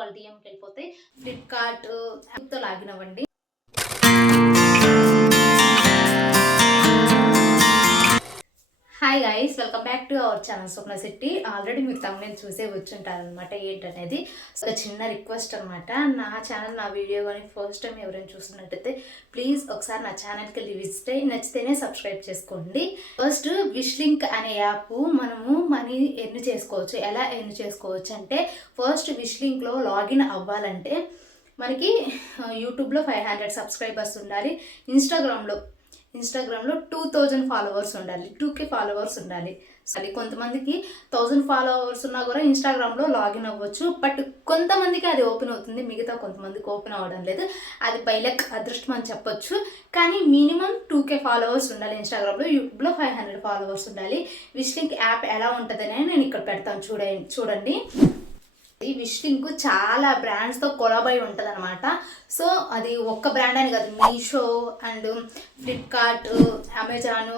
వాళ్ళ డిఎంకి వెళ్ళిపోతే Flipkart యాప్తో login అవ్వండి. Hi guys, welcome back to our channel Swapna Shetty. Already మీరు తమిళ చూసే వచ్చుంటారనమాట ఏంటనేది. సో చిన్న రిక్వెస్ట్ అనమాట, నా ఛానల్ నా వీడియో కానీ ఫస్ట్ టైం ఎవరైనా చూస్తున్నట్టయితే ప్లీజ్ ఒకసారి నా ఛానల్కి వెళ్ళి విజిట్ అయ్యి నచ్చితేనే సబ్స్క్రైబ్ చేసుకోండి. ఫస్ట్ విష్ లింక్ అనే యాప్ మనము మనీ ఎర్న్ చేసుకోవచ్చు. ఎలా ఎర్న్ చేసుకోవచ్చు అంటే, ఫస్ట్ విష్ లింక్లో లాగిన్ అవ్వాలంటే మనకి యూట్యూబ్లో 500 సబ్స్క్రైబర్స్ ఉండాలి, ఇన్స్టాగ్రామ్లో 2000 ఫాలోవర్స్ ఉండాలి, 2K ఫాలోవర్స్ ఉండాలి. సరే, కొంతమందికి 1000 ఫాలోవర్స్ ఉన్నా కూడా ఇన్స్టాగ్రామ్లో లాగిన్ అవ్వచ్చు. బట్ కొంతమందికి అది ఓపెన్ అవుతుంది, మిగతా కొంతమందికి ఓపెన్ అవ్వడం లేదు. అది బై లక్ అదృష్టం అని చెప్పొచ్చు. కానీ మినిమం 2K ఫాలోవర్స్ ఉండాలి ఇన్స్టాగ్రామ్లో, యూట్యూబ్లో 500 ఫాలోవర్స్ ఉండాలి. విష్ లింక్ యాప్ ఎలా ఉంటుందని నేను ఇక్కడ పెడతాను, చూడండి. ఈ విష్ లింక్ చాలా బ్రాండ్స్తో కొలాబ్ అయి ఉంటుంది అనమాట. సో అది ఒక్క బ్రాండ్ అని కాదు, Meesho and Flipkart, Amazon,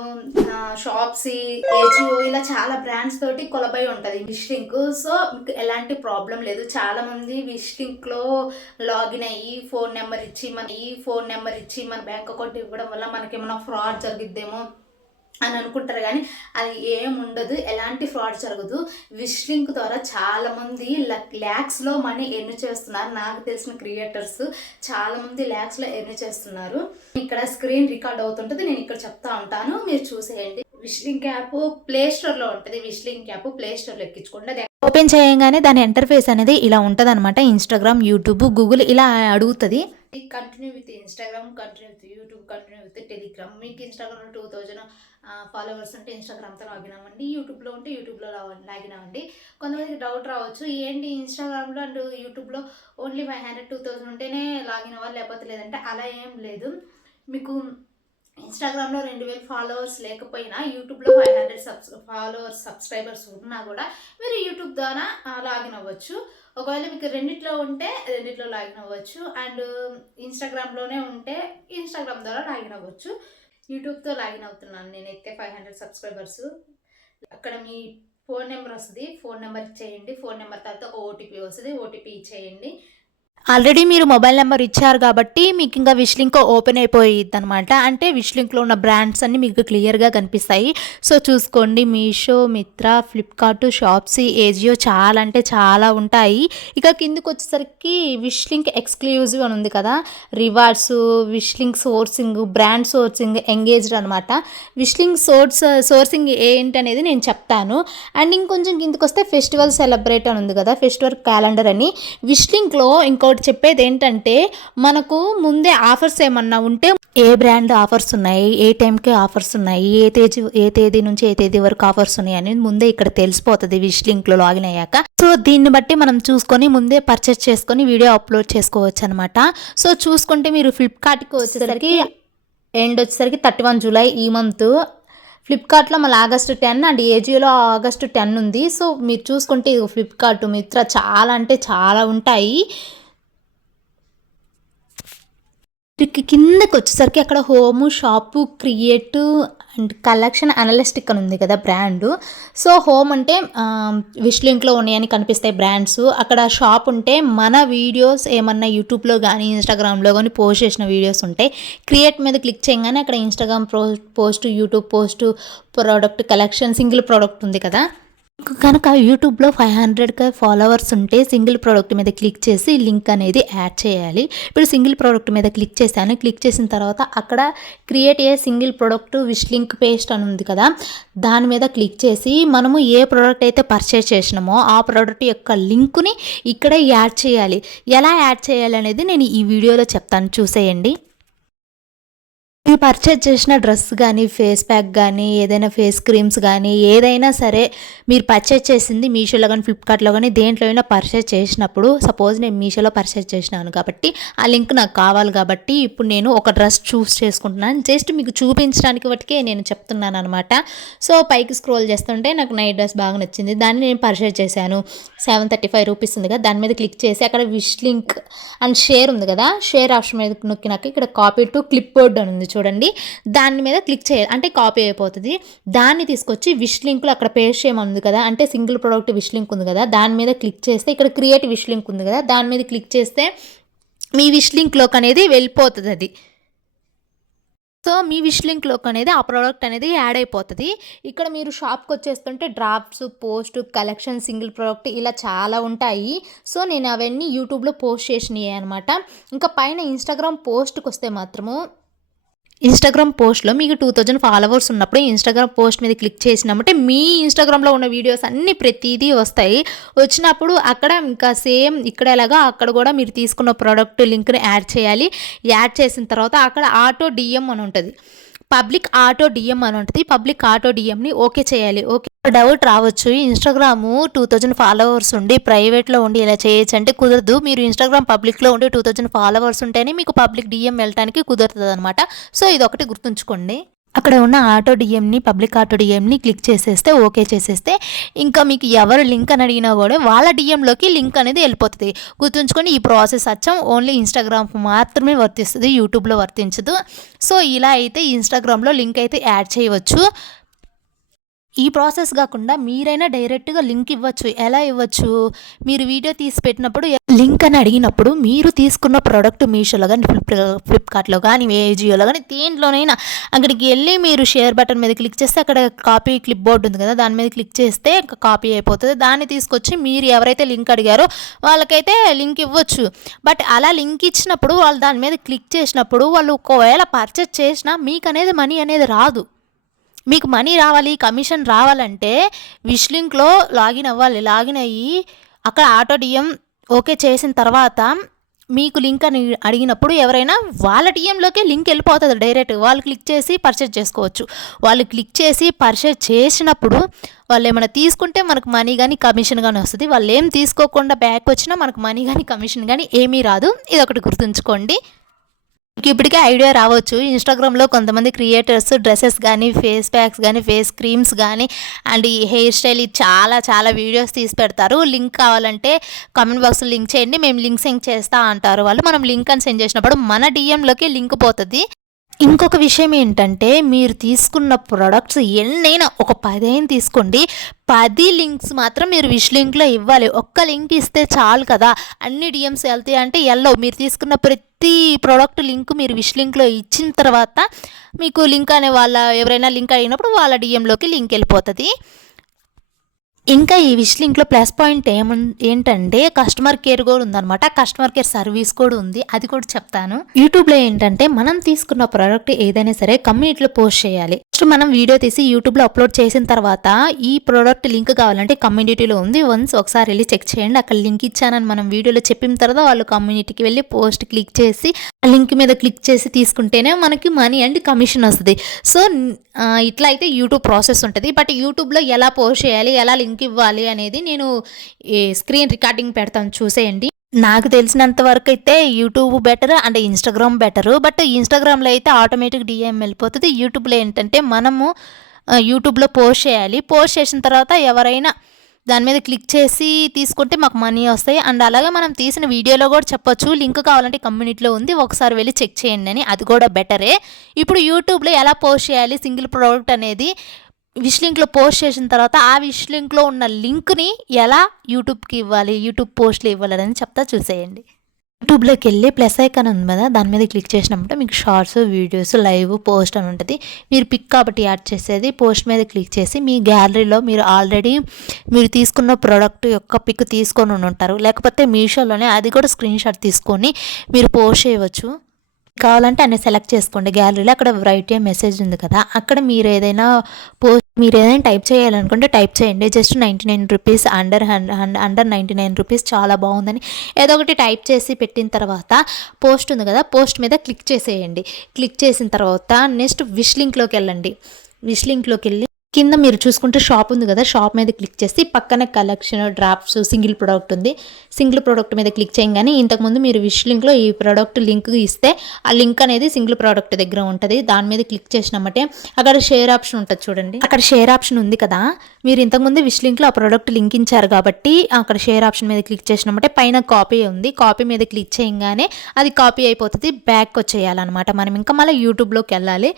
Shopsy, Ajio, ఇలా చాలా బ్రాండ్స్ తోటి కొలాబ్ అయి ఉంటుంది విష్ లింక్. సో మీకు ఎలాంటి ప్రాబ్లం లేదు. చాలామంది విష్ లింక్లో లాగిన్ అయ్యి ఫోన్ నెంబర్ ఇచ్చి మన బ్యాంక్ అకౌంట్ ఇవ్వడం వల్ల మనకేమైనా ఫ్రాడ్ జరిగిద్దేమో అని అనుకుంటారు. కానీ అది ఏం ఉండదు, ఎలాంటి ఫ్రాడ్ జరగదు. విష్ లింక్ ద్వారా చాలామంది ల్యాక్స్లో మనీ ఎర్న్ చేస్తున్నారు. నాకు తెలిసిన క్రియేటర్స్ చాలామంది ల్యాక్స్లో ఎర్న్ చేస్తున్నారు. ఇక్కడ స్క్రీన్ రికార్డ్ అవుతుంటుంది, నేను ఇక్కడ చెప్తా ఉంటాను, మీరు చూసేయండి. విష్ లింక్ యాప్ ప్లే స్టోర్లో ఉంటుంది. విష్ లింక్ యాప్ ప్లే స్టోర్లో ఎక్కించుకోండి. అది ఓపెన్ చేయగానే దాని ఇంటర్ఫేస్ అనేది ఇలా ఉంటుంది అనమాట. ఇన్స్టాగ్రామ్, యూట్యూబ్, గూగుల్ ఇలా అడుగుతుంది. Continue with Instagram, continue with YouTube, continue with Telegram. మీకు ఇన్స్టాగ్రామ్లో 2000 ఫాలోవర్స్ ఉంటే ఇన్స్టాగ్రామ్తో లాగిన్ అవ్వండి, యూట్యూబ్లో ఉంటే యూట్యూబ్లో లాగిన్ అవ్వండి. కొంతమందికి డౌట్ రావచ్చు, ఏంటి ఇన్స్టాగ్రామ్లో అండ్ యూట్యూబ్లో ఓన్లీ 500, 2000 ఉంటేనే లాగిన్ అవ్వాలి లేకపోతే లేదంటే అలా ఏం లేదు. మీకు ఇన్స్టాగ్రామ్లో 2000 ఫాలోవర్స్ లేకపోయినా యూట్యూబ్లో 500 సబ్స్క్రైబర్స్ ఉన్నా కూడా మీరు యూట్యూబ్ ద్వారా లాగిన్ అవ్వచ్చు. ఒకవేళ మీకు రెండిట్లో ఉంటే రెండిట్లో లాగిన్ అవ్వచ్చు, అండ్ ఇన్స్టాగ్రామ్లోనే ఉంటే ఇన్స్టాగ్రామ్ ద్వారా లాగిన్ అవ్వచ్చు. యూట్యూబ్తో లాగిన్ అవుతున్నాను నేనైతే. 500 సబ్స్క్రైబర్స్. అక్కడ మీ ఫోన్ నెంబర్ వస్తుంది, ఫోన్ నెంబర్ ఇచ్చేయండి. ఫోన్ నెంబర్ తర్వాత ఓటీపీ వస్తుంది, ఓటీపీ ఇచ్చేయండి. ఆల్రెడీ మీరు మొబైల్ నెంబర్ ఇచ్చారు కాబట్టి మీకు ఇంకా విష్ లింక్ ఓపెన్ అయిపోయిద్ది అనమాట. అంటే విష్ లింక్లో ఉన్న బ్రాండ్స్ అన్నీ మీకు క్లియర్గా కనిపిస్తాయి. సో చూసుకోండి, మీషో, మిత్రా, ఫ్లిప్కార్ట్, షాప్సీ, ఏజియో, చాలా అంటే చాలా ఉంటాయి. ఇక కిందకి వచ్చేసరికి విష్ లింక్ ఎక్స్క్లూజివ్ అని ఉంది కదా, rewards, wish link sourcing, brand sourcing, engaged అనమాట. విష్ లింక్ సోర్సింగ్ ఏంటనేది నేను చెప్తాను. అండ్ ఇంకొంచెం కిందకి వస్తే ఫెస్టివల్ సెలబ్రేట్ అని ఉంది కదా, ఫెస్టివల్ క్యాలెండర్ అని. విష్ లింక్లో ఇంకోటి చెప్పేది ఏంటంటే, మనకు ముందే ఆఫర్స్ ఏమన్నా ఉంటే ఏ బ్రాండ్ ఆఫర్స్ ఉన్నాయి, ఏ టైంకి ఆఫర్స్ ఉన్నాయి, ఏ తేదీ నుంచి ఏ తేదీ వరకు ఆఫర్స్ ఉన్నాయి అనేది ముందే ఇక్కడ తెలిసిపోతుంది విష్ లింక్లో లాగిన్ అయ్యాక. సో దీన్ని బట్టి మనం చూసుకొని ముందే పర్చేస్ చేసుకొని వీడియో అప్లోడ్ చేసుకోవచ్చు అనమాట. సో చూసుకుంటే మీరు ఫ్లిప్కార్ట్కి వచ్చేసరికి ఎండ్ వచ్చేసరికి 31 జూలై ఈ మంత్. ఫ్లిప్కార్ట్లో మళ్ళీ August 10 అండ్ ఏజియోలో August 10 ఉంది. సో మీరు చూసుకుంటే ఫ్లిప్కార్ట్, మిత్రా చాలా అంటే చాలా ఉంటాయి. కిందకి వచ్చేసరికి అక్కడ home, shop, create and collection analytics అని ఉంది కదా బ్రాండ్. సో హోమ్ అంటే విష్ లింక్లో ఉన్నాయని కనిపిస్తాయి బ్రాండ్స్. అక్కడ షాప్ ఉంటే మన వీడియోస్ ఏమన్నా యూట్యూబ్లో కానీ ఇన్స్టాగ్రామ్లో కానీ పోస్ట్ చేసిన వీడియోస్ ఉంటాయి. క్రియేట్ మీద క్లిక్ చేయగానే అక్కడ Instagram post, YouTube post, product collection, single product ఉంది కదా. కనుక యూట్యూబ్లో 500 ఫాలోవర్స్ ఉంటే సింగిల్ ప్రోడక్ట్ మీద క్లిక్ చేసి లింక్ అనేది యాడ్ చేయాలి. ఇప్పుడు సింగిల్ ప్రోడక్ట్ మీద క్లిక్ చేశాను. క్లిక్ చేసిన తర్వాత అక్కడ create a single product with link paste అని ఉంది కదా, దాని మీద క్లిక్ చేసి మనము ఏ ప్రోడక్ట్ అయితే పర్చేస్ చేసినామో ఆ ప్రోడక్ట్ యొక్క లింకుని ఇక్కడ యాడ్ చేయాలి. ఎలా యాడ్ చేయాలి అనేది నేను ఈ వీడియోలో చెప్తాను, చూసేయండి. ఈ పర్చేజ్ చేసిన డ్రెస్ కానీ, ఫేస్ ప్యాక్ కానీ, ఏదైనా ఫేస్ క్రీమ్స్ కానీ, ఏదైనా సరే మీరు పర్చేజ్ చేసింది మీషోలో కానీ ఫ్లిప్కార్ట్లో కానీ దేంట్లో అయినా పర్చేజ్ చేసినప్పుడు, సపోజ్ నేను మీషోలో పర్చేజ్ చేసినాను కాబట్టి ఆ లింక్ నాకు కావాలి కాబట్టి ఇప్పుడు నేను ఒక డ్రెస్ చూస్ చేసుకుంటున్నాను. జస్ట్ మీకు చూపించడానికి వాటికే నేను చెప్తున్నాను అనమాట. సో పైకి స్క్రోల్ చేస్తుంటే నాకు నైట్ డ్రెస్ బాగా నచ్చింది, దాన్ని నేను పర్చేజ్ చేశాను. రూపీస్ ఉంది కదా, దాని మీద క్లిక్ చేసి అక్కడ విష్ లింక్ అండ్ షేర్ ఉంది కదా, షేర్ ఆప్షన్ మీద నొక్కినాక ఇక్కడ కాపీ టు క్లిప్ బోర్డ్ అని ఉంది చూడండి, దాని మీద క్లిక్ చేయాలి. అంటే కాపీ అయిపోతుంది. దాన్ని తీసుకొచ్చి విష్ లింక్లో అక్కడ పేస్ట్ చేయమని కదా, అంటే సింగిల్ ప్రోడక్ట్ విష్ లింక్ ఉంది కదా, దాని మీద క్లిక్ చేస్తే ఇక్కడ క్రియేట్ విష్ లింక్ ఉంది కదా, దాని మీద క్లిక్ చేస్తే మీ విష్ లింక్లోకి అనేది వెళ్ళిపోతుంది అది. సో మీ విష్ లింక్లోకి అనేది ఆ ప్రోడక్ట్ అనేది యాడ్ అయిపోతుంది. ఇక్కడ మీరు షాప్కి వచ్చేస్తుంటే drops, post, collection, single product ఇలా చాలా ఉంటాయి. సో నేను అవన్నీ యూట్యూబ్లో పోస్ట్ చేసినాయి అనమాట. ఇంకా పైన ఇన్స్టాగ్రామ్ పోస్ట్కి వస్తే మాత్రము, ఇన్స్టాగ్రామ్ పోస్ట్లో మీకు 2000 ఫాలోవర్స్ ఉన్నప్పుడు ఇన్స్టాగ్రామ్ పోస్ట్ మీద క్లిక్ చేసినామంటే మీ ఇన్స్టాగ్రామ్లో ఉన్న వీడియోస్ అన్నీ ప్రతిదీ వస్తాయి. వచ్చినప్పుడు అక్కడ ఇంకా సేమ్ ఇక్కడ ఎలాగో అక్కడ కూడా మీరు తీసుకున్న ప్రోడక్ట్ లింక్ని యాడ్ చేయాలి. యాడ్ చేసిన తర్వాత అక్కడ ఆటో డిఎం అని ఉంటుంది, పబ్లిక్ ఆటో డిఎం అని ఉంటుంది. పబ్లిక్ ఆటో డిఎంని ఓకే చేయాలి. ఓకే, డౌట్ రావచ్చు, ఇన్స్టాగ్రాము 2000 ఫాలోవర్స్ ఉండి ప్రైవేట్లో ఉండి ఇలా చేయొచ్చు అంటే కుదరదు. మీరు ఇన్స్టాగ్రామ్ పబ్లిక్లో ఉండి 2000 ఫాలోవర్స్ ఉంటేనే మీకు పబ్లిక్ డిఎం వెళ్ళడానికి కుదురుతుంది అనమాట. సో ఇది ఒకటి గుర్తుంచుకోండి. అక్కడ ఉన్న ఆటో డిఎంని, పబ్లిక్ ఆటో డిఎంని క్లిక్ చేసేస్తే, ఓకే చేసేస్తే ఇంకా మీకు ఎవరు లింక్ అని అడిగినా కూడా వాళ్ళ డిఎంలోకి లింక్ అనేది వెళ్ళిపోతుంది. గుర్తుంచుకొని ఈ ప్రాసెస్ అచ్చం ఓన్లీ ఇన్స్టాగ్రామ్ మాత్రమే వర్తిస్తుంది, యూట్యూబ్లో వర్తించదు. సో ఇలా అయితే ఇన్స్టాగ్రామ్లో లింక్ అయితే యాడ్ చేయవచ్చు. ఈ ప్రాసెస్ కాకుండా మీరైనా డైరెక్ట్గా లింక్ ఇవ్వచ్చు. ఎలా ఇవ్వచ్చు? మీరు వీడియో తీసి పెట్టినప్పుడు లింక్ అని అడిగినప్పుడు మీరు తీసుకున్న ప్రోడక్ట్ మీషోలో కానీ, ఫ్లిప్కార్ట్లో కానీ, ఏజియోలో కానీ దేంట్లోనైనా అక్కడికి వెళ్ళి మీరు షేర్ బటన్ మీద క్లిక్ చేస్తే అక్కడ కాపీ క్లిప్ బోర్డ్ ఉంది కదా, దాని మీద క్లిక్ చేస్తే కాపీ అయిపోతుంది. దాన్ని తీసుకొచ్చి మీరు ఎవరైతే లింక్ అడిగారో వాళ్ళకైతే లింక్ ఇవ్వచ్చు. బట్ అలా లింక్ ఇచ్చినప్పుడు వాళ్ళు దాని మీద క్లిక్ చేసినప్పుడు వాళ్ళు ఒకవేళ పర్చేస్ చేసినా మీకు అనేది మనీ అనేది రాదు. మీకు మనీ రావాలి, కమిషన్ రావాలంటే విష్ లింక్లో లాగిన్ అవ్వాలి. లాగిన్ అయ్యి అక్కడ ఆటో డిఎం ఓకే చేసిన తర్వాత మీకు లింక్ అని అడిగినప్పుడు ఎవరైనా వాళ్ళ డిఎంలోకి లింక్ వెళ్ళిపోతుంది డైరెక్ట్. వాళ్ళు క్లిక్ చేసి పర్చేజ్ చేసుకోవచ్చు. వాళ్ళు క్లిక్ చేసి పర్చేజ్ చేసినప్పుడు వాళ్ళు ఏమైనా తీసుకుంటే మనకు మనీ కానీ కమిషన్ కానీ వస్తుంది. వాళ్ళు ఏం తీసుకోకుండా బ్యాక్ వచ్చినా మనకు మనీ కానీ కమిషన్ కానీ ఏమీ రాదు. ఇది ఒకటి గుర్తుంచుకోండి. మీకు ఇప్పటికే ఐడియా రావచ్చు, ఇన్స్టాగ్రామ్లో కొంతమంది క్రియేటర్స్ డ్రెస్సెస్ కానీ, ఫేస్ ప్యాక్స్ కానీ, ఫేస్ క్రీమ్స్ కానీ అండ్ ఈ హెయిర్ స్టైల్ చాలా చాలా వీడియోస్ తీసి పెడతారు. లింక్ కావాలంటే కామెంట్ బాక్స్లో లింక్ చేయండి, మేము లింక్ సెండ్ చేస్తా అంటారు వాళ్ళు. మనం లింక్ అని సెండ్ చేసినప్పుడు మన డిఎంలోకి లింక్ పోతుంది. ఇంకొక విషయం ఏంటంటే మీరు తీసుకున్న ప్రొడక్ట్స్ ఎన్నైనా ఒక 10 తీసుకోండి, 10 లింక్స్ మాత్రం మీరు విష్ లింక్లో ఇవ్వాలి. ఒక్క లింక్ ఇస్తే చాలు కదా, అన్ని డిఎమ్స్ వెళ్తాయి అంటే ఎల్లో. మీరు తీసుకున్న ప్రతి ప్రోడక్ట్ లింక్ మీరు విష్ లింక్లో ఇచ్చిన తర్వాత మీకు లింక్ అనే వాళ్ళ ఎవరైనా లింక్ అడిగినప్పుడు వాళ్ళ డిఎంలోకి లింక్ వెళ్ళిపోతుంది. ఇంకా ఈ విష్ లింక్లో ప్లస్ పాయింట్ ఏంటంటే కస్టమర్ కేర్ కూడా ఉందన్నమాట. కస్టమర్ కేర్ సర్వీస్ కూడా ఉంది, అది కూడా చెప్తాను. యూట్యూబ్లో ఏంటంటే మనం తీసుకున్న ప్రోడక్ట్ ఏదైనా సరే కమ్యూనిటీలో పోస్ట్ చేయాలి. ఫస్ట్ మనం వీడియో తీసి యూట్యూబ్లో అప్లోడ్ చేసిన తర్వాత ఈ ప్రోడక్ట్ లింక్ కావాలంటే కమ్యూనిటీలో ఉంది, వన్స్ ఒకసారి వెళ్ళి చెక్ చేయండి. అక్కడ లింక్ ఇచ్చానని మనం వీడియోలో చెప్పిన తర్వాత వాళ్ళు కమ్యూనిటీకి వెళ్ళి పోస్ట్ క్లిక్ చేసి లింక్ మీద క్లిక్ చేసి తీసుకుంటేనే మనకి మనీ అండ్ కమిషన్ వస్తుంది. సో ఇట్లా అయితే యూట్యూబ్ ప్రాసెస్ ఉంటుంది. బట్ యూట్యూబ్లో ఎలా పోస్ట్ చేయాలి, ఎలా లింక్ ఇవ్వాలి అనేది నేను స్క్రీన్ రికార్డింగ్ పెడతాను, చూసేయండి. నాకు తెలిసినంత వరకు అయితే YouTube better and Instagram better. But ఇన్స్టాగ్రామ్లో అయితే ఆటోమేటిక్ డిఎం వెళ్ళిపోతుంది. యూట్యూబ్లో ఏంటంటే మనము యూట్యూబ్లో పోస్ట్ చేయాలి. పోస్ట్ చేసిన తర్వాత ఎవరైనా దాని మీద క్లిక్ చేసి తీసుకుంటే మాకు మనీ వస్తాయి. అండ్ అలాగే మనం తీసిన వీడియోలో కూడా చెప్పొచ్చు లింక్ కావాలంటే కమ్యూనిటీలో ఉంది, ఒకసారి వెళ్ళి చెక్ చేయండి అని, అది కూడా బెటరే. ఇప్పుడు యూట్యూబ్లో ఎలా పోస్ట్ చేయాలి సింగిల్ ప్రోడక్ట్ అనేది విష్ లింక్లో పోస్ట్ చేసిన తర్వాత ఆ విష్ లింక్లో ఉన్న లింక్ని ఎలా యూట్యూబ్కి ఇవ్వాలి, యూట్యూబ్ పోస్ట్లో ఇవ్వాలి అని చెప్తా, చూసేయండి. యూట్యూబ్లోకి వెళ్ళి ప్లస్ ఐకాన్ ఉంది కదా, దాని మీద క్లిక్ చేసినప్పుడు మీకు షార్ట్స్, వీడియోస్, లైవ్, పోస్ట్ అని ఉంటుంది. మీరు పిక్ కాబట్టి యాడ్ చేసేది పోస్ట్ మీద క్లిక్ చేసి మీ గ్యాలరీలో మీరు ఆల్రెడీ మీరు తీసుకున్న ప్రోడక్ట్ యొక్క పిక్ తీసుకొని ఉంటారు, లేకపోతే మీషోలోనే అది కూడా స్క్రీన్ షాట్ తీసుకొని మీరు పోస్ట్ చేయవచ్చు. కావాలంటే అన్ని సెలెక్ట్ చేసుకోండి. గ్యాలరీలో అక్కడ రైట్ ఏ మెసేజ్ ఉంది కదా, అక్కడ మీరు ఏదైనా టైప్ చేయాలనుకుంటే టైప్ చేయండి. జస్ట్ 99 రూపీస్, అండర్ 99 రూపీస్, చాలా బాగుందని ఏదో ఒకటి టైప్ చేసి పెట్టిన తర్వాత పోస్ట్ ఉంది కదా, పోస్ట్ మీద క్లిక్ చేసేయండి. క్లిక్ చేసిన తర్వాత నెక్స్ట్ విష్ లింక్లోకి వెళ్ళండి. విష్ లింక్లోకి వెళ్ళి కింద మీరు చూసుకుంటే షాప్ ఉంది కదా, షాప్ మీద క్లిక్ చేసి పక్కన కలెక్షన్, డ్రాఫ్ట్స్, సింగిల్ ప్రోడక్ట్ ఉంది. సింగిల్ ప్రోడక్ట్ మీద క్లిక్ చేయగానే ఇంతకుముందు మీరు విష్ లింక్లో ఈ ప్రోడక్ట్ లింక్ ఇస్తే ఆ లింక్ అనేది సింగిల్ ప్రోడక్ట్ దగ్గర ఉంటుంది. దాని మీద క్లిక్ చేసినామంటే అక్కడ షేర్ ఆప్షన్ ఉంటుంది చూడండి. అక్కడ షేర్ ఆప్షన్ ఉంది కదా, మీరు ఇంతకుముందు విష్ లింక్లో ఆ ప్రోడక్ట్ లింక్ ఇచ్చారు కాబట్టి అక్కడ షేర్ ఆప్షన్ మీద క్లిక్ చేసినామంటే పైన కాపీ ఉంది. కాపీ మీద క్లిక్ చేయగానే అది కాపీ అయిపోతుంది. బ్యాక్ వచ్చేయాలన్నమాట. మనం ఇంకా మళ్ళీ యూట్యూబ్లోకి వెళ్ళాలి.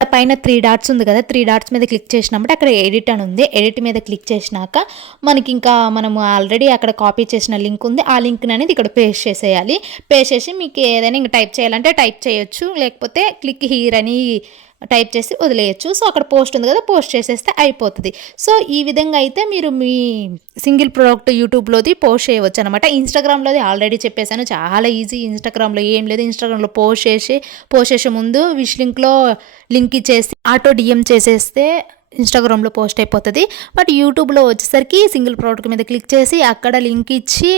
పైన 3 డాట్స్ ఉంది కదా, 3 డాట్స్ మీద క్లిక్ చేసినప్పుడు అక్కడ ఎడిట్ అని ఉంది. ఎడిట్ మీద క్లిక్ చేసినాక మనకి ఇంకా మనము ఆల్రెడీ అక్కడ కాపీ చేసిన లింక్ ఉంది, ఆ లింక్ అనేది ఇక్కడ పేస్ట్ చేసేయాలి. పేస్ట్ చేసి మీకు ఏదైనా ఇంకా టైప్ చేయాలంటే టైప్ చేయొచ్చు, లేకపోతే క్లిక్ హీర్ అని టైప్ చేసి వదిలేయచ్చు. సో అక్కడ పోస్ట్ ఉంది కదా, పోస్ట్ చేసేస్తే అయిపోతుంది. సో ఈ విధంగా అయితే మీరు మీ సింగిల్ ప్రోడక్ట్ యూట్యూబ్లోది పోస్ట్ చేయవచ్చు అనమాట. ఇన్స్టాగ్రామ్లోది ఆల్రెడీ చెప్పేశాను, చాలా ఈజీ. ఇన్స్టాగ్రామ్లో ఏం లేదు, ఇన్స్టాగ్రామ్లో పోస్ట్ చేసే ముందు విష్ లింక్లో లింక్ ఇచ్చేసి ఆటో డిఎం చేసేస్తే ఇన్స్టాగ్రామ్లో పోస్ట్ అయిపోతుంది. బట్ యూట్యూబ్లో వచ్చేసరికి సింగిల్ ప్రోడక్ట్ మీద క్లిక్ చేసి అక్కడ లింక్ ఇచ్చి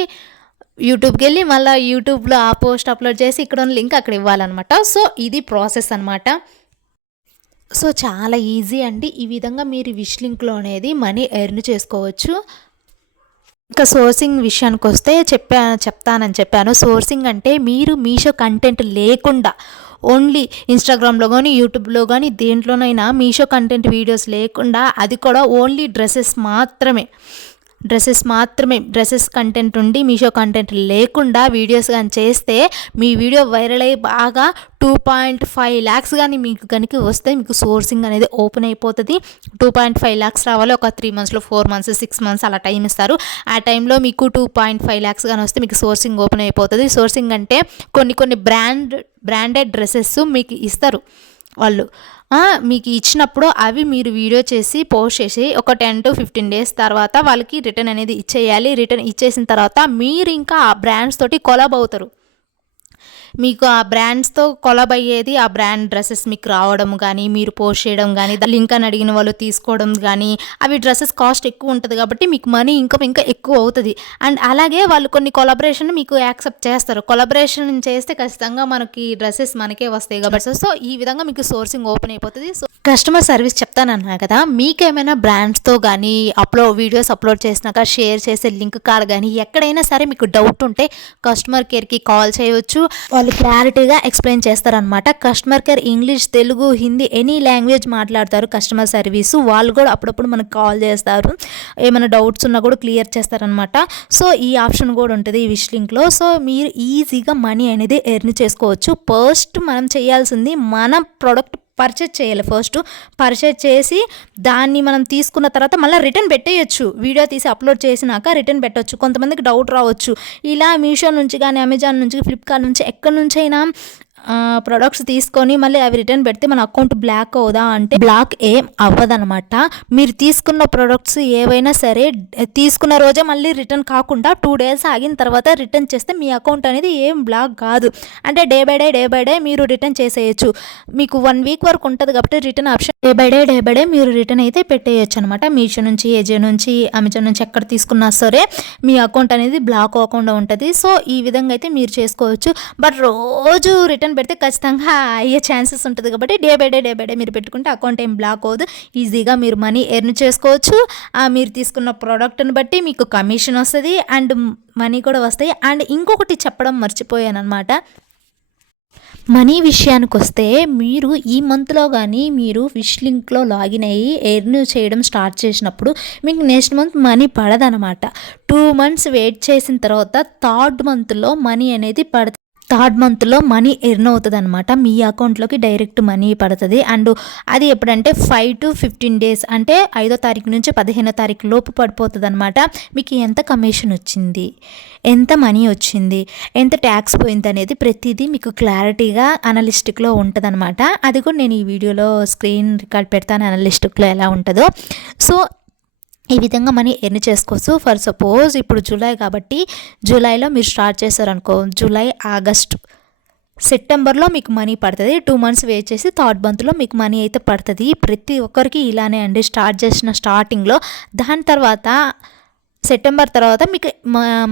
యూట్యూబ్కి వెళ్ళి మళ్ళీ యూట్యూబ్లో ఆ పోస్ట్ అప్లోడ్ చేసి ఇక్కడ ఉన్న లింక్ అక్కడ ఇవ్వాలన్నమాట. సో ఇది ప్రాసెస్ అనమాట. సో చాలా ఈజీ అండి. ఈ విధంగా మీరు విష్ లింక్లో అనేది మనీ ఎర్న్ చేసుకోవచ్చు. ఇంకా సోర్సింగ్ విషయానికి వస్తే చెప్తానని చెప్పాను. సోర్సింగ్ అంటే మీరు మీషో కంటెంట్ లేకుండా ఓన్లీ ఇన్స్టాగ్రామ్లో కానీ యూట్యూబ్లో కానీ దేంట్లోనైనా మీషో కంటెంట్ వీడియోస్ లేకుండా, అది కూడా ఓన్లీ డ్రెస్సెస్ మాత్రమే డ్రెస్సెస్ కంటెంట్ ఉండి మీషో కంటెంట్ లేకుండా వీడియోస్ కానీ చేస్తే మీ వీడియో వైరల్ అయ్యి బాగా 2.5 lakhs కానీ మీకు కనుక వస్తే మీకు సోర్సింగ్ అనేది ఓపెన్ అయిపోతుంది. 2.5 lakhs రావాలి. ఒక 3 monthsలో 4 months 6 months అలా టైం ఇస్తారు. ఆ టైంలో మీకు 2.5 lakhs కానీ వస్తే మీకు సోర్సింగ్ ఓపెన్ అయిపోతుంది. సోర్సింగ్ అంటే కొన్ని బ్రాండెడ్ డ్రెస్సెస్ మీకు ఇస్తారు వాళ్ళు. మీకు ఇచ్చినప్పుడు అవి మీరు వీడియో చేసి పోస్ట్ చేసి ఒక 10 to 15 days తర్వాత వాళ్ళకి రిటర్న్ అనేది ఇచ్చేయాలి. రిటర్న్ ఇచ్చేసిన తర్వాత మీరు ఇంకా ఆ బ్రాండ్స్ తోటి కొలాబ్ అవుతారు. మీకు ఆ బ్రాండ్స్తో కొలాబ్ అయ్యేది, ఆ బ్రాండ్ డ్రెస్సెస్ మీకు రావడం కానీ, మీరు పోస్ట్ చేయడం కానీ, లింక్ అని అడిగిన వాళ్ళు తీసుకోవడం కానీ, అవి డ్రెస్సెస్ కాస్ట్ ఎక్కువ ఉంటుంది కాబట్టి మీకు మనీ ఇంకా ఎక్కువ అవుతుంది. అండ్ అలాగే వాళ్ళు కొన్ని కొలాబరేషన్ మీకు యాక్సెప్ట్ చేస్తారు. కొలాబరేషన్ చేస్తే ఖచ్చితంగా మనకి డ్రెస్సెస్ మనకే వస్తాయి కాబట్టి సో ఈ విధంగా మీకు సోర్సింగ్ ఓపెన్ అయిపోతుంది. సో కస్టమర్ సర్వీస్ చెప్తానన్నా కదా, మీకేమైనా బ్రాండ్స్తో కానీ వీడియోస్ అప్లోడ్ చేసినాక షేర్ చేసే లింక్ కాడ కానీ ఎక్కడైనా సరే మీకు డౌట్ ఉంటే కస్టమర్ కేర్కి కాల్ చేయవచ్చు. వాళ్ళు క్లారిటీగా ఎక్స్ప్లెయిన్ చేస్తారనమాట. Customer care English, Telugu, Hindi any language మాట్లాడతారు కస్టమర్ సర్వీసు. వాళ్ళు కూడా అప్పుడప్పుడు మనకు కాల్ చేస్తారు, ఏమైనా డౌట్స్ ఉన్నా కూడా క్లియర్ చేస్తారనమాట. సో ఈ ఆప్షన్ కూడా ఉంటుంది ఈ విష్ లింక్లో. సో మీరు ఈజీగా మనీ అనేది ఎర్న్ చేసుకోవచ్చు. ఫస్ట్ మనం చేయాల్సింది మన ప్రోడక్ట్ పర్చేజ్ చేయాలి. ఫస్ట్ పర్చేజ్ చేసి దాన్ని మనం తీసుకున్న తర్వాత మళ్ళీ రిటర్న్ పెట్టేయచ్చు. వీడియో తీసి అప్లోడ్ చేసినాక రిటర్న్ పెట్టవచ్చు. కొంతమందికి డౌట్ రావచ్చు, ఇలా మీషో నుంచి కానీ, అమెజాన్ నుంచి, ఫ్లిప్కార్ట్ నుంచి ఎక్కడి నుంచైనా ప్రొడక్ట్స్ తీసుకొని మళ్ళీ అవి రిటర్న్ పెడితే మన అకౌంట్ బ్లాక్ అవుదా అంటే బ్లాక్ ఏం అవ్వదనమాట. మీరు తీసుకున్న ప్రొడక్ట్స్ ఏవైనా సరే తీసుకున్న రోజే మళ్ళీ రిటర్న్ కాకుండా 2 days ఆగిన తర్వాత రిటర్న్ చేస్తే మీ అకౌంట్ అనేది ఏం బ్లాక్ కాదు. అంటే డే బై డే మీరు రిటర్న్ చేసేయచ్చు. మీకు 1 week వరకు ఉంటుంది కాబట్టి return option day by day మీరు రిటర్న్ అయితే పెట్టేయచ్చు అనమాట. మీషో నుంచి, ఏజే నుంచి, అమెజాన్ నుంచి ఎక్కడ తీసుకున్నా సరే మీ అకౌంట్ అనేది బ్లాక్ అవ్వకుండా ఉంటుంది. సో ఈ విధంగా అయితే మీరు చేసుకోవచ్చు. బట్ రోజు రిటర్న్ పెడితే ఖచ్చితంగా అయ్యే ఛాన్సెస్ ఉంటుంది కాబట్టి డే బై డే మీరు పెట్టుకుంటే అకౌంట్ ఏం బ్లాక్ అవ్వదు. ఈజీగా మీరు మనీ ఎర్న్ చేసుకోవచ్చు. మీరు తీసుకున్న ప్రోడక్ట్ని బట్టి మీకు కమిషన్ వస్తుంది అండ్ మనీ కూడా వస్తాయి. అండ్ ఇంకొకటి చెప్పడం మర్చిపోయాను అనమాట. మనీ విషయానికి వస్తే మీరు ఈ మంత్లో కానీ మీరు విష్ లింక్లో లాగిన్ అయ్యి ఎర్న్ చేయడం స్టార్ట్ చేసినప్పుడు మీకు నెక్స్ట్ మంత్ మనీ పడదనమాట. 2 months వెయిట్ చేసిన తర్వాత 3rd monthలో మనీ అనేది పడుతుంది. 3rd monthలో మనీ ఎర్న్ అవుతుంది అనమాట. మీ అకౌంట్లోకి డైరెక్ట్ మనీ పడుతుంది. అండ్ అది ఎప్పుడంటే 5 to 15 days, అంటే 5వ తారీఖు నుంచి 15వ తారీఖు లోపు పడిపోతుంది అనమాట. మీకు ఎంత కమిషన్ వచ్చింది, ఎంత మనీ వచ్చింది, ఎంత ట్యాక్స్ పోయింది అనేది ప్రతిదీ మీకు క్లారిటీగా అనలిస్టిక్లో ఉంటుంది అనమాట. అది కూడా నేను ఈ వీడియోలో స్క్రీన్ రికార్డ్ పెడతాను, అనలిస్టిక్లో ఎలా ఉంటుందో. సో ఈ విధంగా మనీ ఎర్న్ చేసుకోవచ్చు. ఫర్ సపోజ్ ఇప్పుడు జూలై కాబట్టి జూలైలో మీరు స్టార్ట్ చేశారనుకో, జూలై, ఆగస్ట్, సెప్టెంబర్లో మీకు మనీ పడుతుంది. 2 months వెయిట్ చేసి 3rd monthలో మీకు మనీ అయితే పడుతుంది. ప్రతి ఒక్కరికి ఇలానే అండి, స్టార్ట్ చేసిన స్టార్టింగ్లో. దాని తర్వాత సెప్టెంబర్ తర్వాత మీకు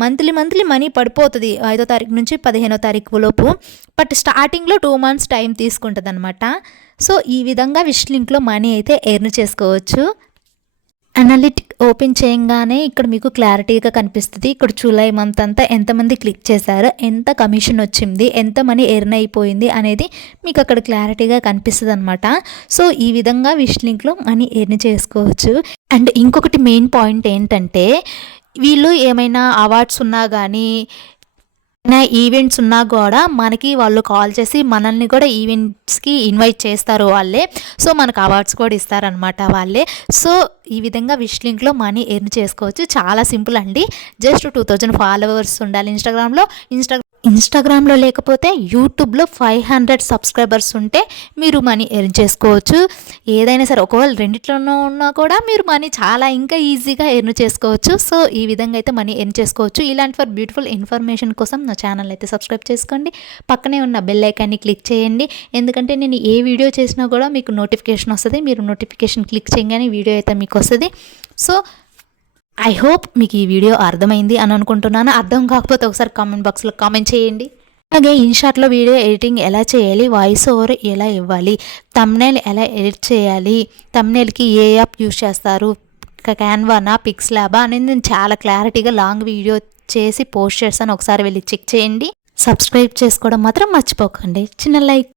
మంత్లీ మనీ పడిపోతుంది 5వ తారీఖు నుంచి 15వ తారీఖు లోపు. బట్ స్టార్టింగ్లో 2 months టైం తీసుకుంటుంది అనమాట. సో ఈ విధంగా విష్ లింక్లో మనీ అయితే ఎర్న్ చేసుకోవచ్చు. అనలిటిక్ ఓపెన్ చేయంగానే ఇక్కడ మీకు క్లారిటీగా కనిపిస్తుంది. ఇక్కడ జూలై మంత్ అంతా ఎంతమంది క్లిక్ చేశారు, ఎంత కమిషన్ వచ్చింది, ఎంత మనీ ఎర్న్ అయిపోయింది అనేది మీకు అక్కడ క్లారిటీగా కనిపిస్తుంది అనమాట. సో ఈ విధంగా విష్ లింక్లో మనీ ఎర్న్ చేసుకోవచ్చు. అండ్ ఇంకొకటి మెయిన్ పాయింట్ ఏంటంటే, వీళ్ళు ఏమైనా అవార్డ్స్ ఉన్నా కానీ ఈవెంట్స్ ఉన్నా కూడా మనకి వాళ్ళు కాల్ చేసి మనల్ని కూడా ఈవెంట్స్కి ఇన్వైట్ చేస్తారు వాళ్ళే. సో మనకు అవార్డ్స్ కూడా ఇస్తారనమాట వాళ్ళే. సో ఈ విధంగా విష్ లింక్లో మనీ ఎర్న్ చేసుకోవచ్చు. చాలా సింపుల్ అండి. జస్ట్ 2000 ఫాలోవర్స్ ఉండాలి ఇన్స్టాగ్రామ్లో లేకపోతే యూట్యూబ్లో 500 సబ్స్క్రైబర్స్ ఉంటే మీరు మనీ ఎర్న్ చేసుకోవచ్చు. ఏదైనా సరే, ఒకవేళ రెండిట్లోనూ ఉన్నా కూడా మీరు మనీ చాలా ఇంకా ఈజీగా ఎర్న్ చేసుకోవచ్చు. సో ఈ విధంగా అయితే మనీ ఎర్న్ చేసుకోవచ్చు. ఇలాంటి బ్యూటిఫుల్ ఇన్ఫర్మేషన్ కోసం నా ఛానల్ అయితే సబ్స్క్రైబ్ చేసుకోండి. పక్కనే ఉన్న బెల్ ఐకాన్ని క్లిక్ చేయండి. ఎందుకంటే నేను ఏ వీడియో చేసినా కూడా మీకు నోటిఫికేషన్ వస్తుంది. మీరు నోటిఫికేషన్ క్లిక్ చేయగానే వీడియో అయితే మీకు వస్తుంది. సో ఐ హోప్ మీకు ఈ వీడియో అర్థమైంది అని అనుకుంటున్నాను. అర్థం కాకపోతే ఒకసారి కామెంట్ బాక్స్లో కామెంట్ చేయండి. అలాగే ఇన్షాట్లో వీడియో ఎడిటింగ్ ఎలా చేయాలి, వాయిస్ ఓవర్ ఎలా ఇవ్వాలి, థంబ్నెయిల్ ఎలా ఎడిట్ చేయాలి, థంబ్నెయిల్కి ఏ యాప్ యూస్ చేస్తారు, క్యాన్వానా, పిక్స్లాబా అనేది నేను చాలా క్లారిటీగా లాంగ్ వీడియో చేసి పోస్ట్ చేస్తాను. ఒకసారి వెళ్ళి చెక్ చేయండి. సబ్స్క్రైబ్ చేసుకోవడం మాత్రం మర్చిపోకండి. చిన్న లైక్